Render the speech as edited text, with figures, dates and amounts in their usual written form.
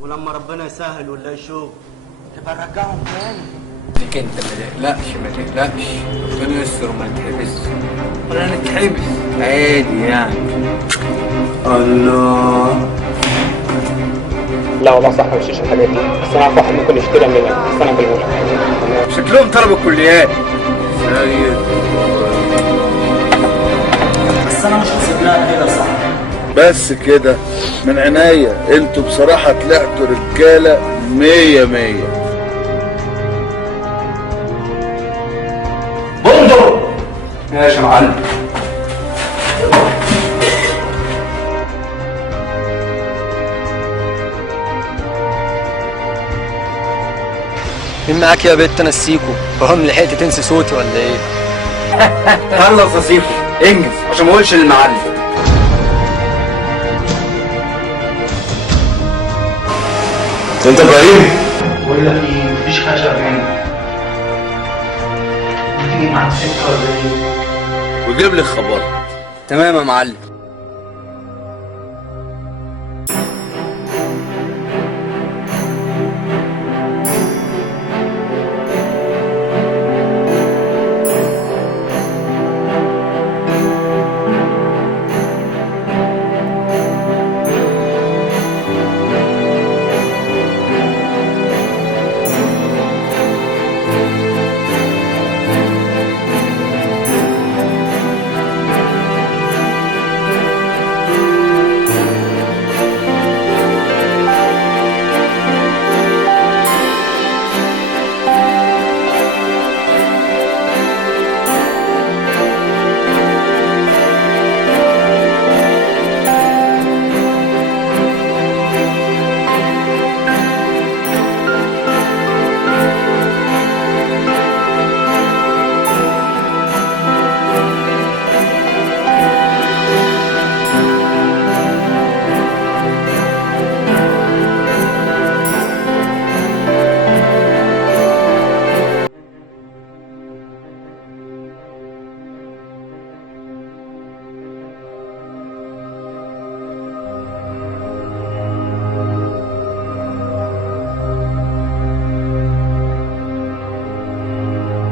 ولما ربنا يسهل ولا يشوف تبقى نرجعهم تاني. ليك انت ما تقلقش ما تقلقش، ربنا يستر وما نتحبس ولا نتحبس عادي يعني. الله. لا والله صح ما مشيش الحاجات دي، بس انا اعرف واحد ممكن يشتريها منك بس انا بقولها. شكلهم طلبوا الكليات. بس انا مش هسيب لها كده صح. بس كده من عناية، انتوا بصراحة طلعتوا رجالة 100. بندق ماشي يا معلم. مين معاك يا بت نسيكو؟ فهم لحقت تنسي صوتي ولا ايه؟ خلص يا سيكو انجز عشان ما اقولش للمعلم. انت ابراهيم؟ بقول لك ايه، مفيش خشب هنا. تيجي معاك سكه ولا ايه؟ وجيب لي خبر. تمام يا معلم.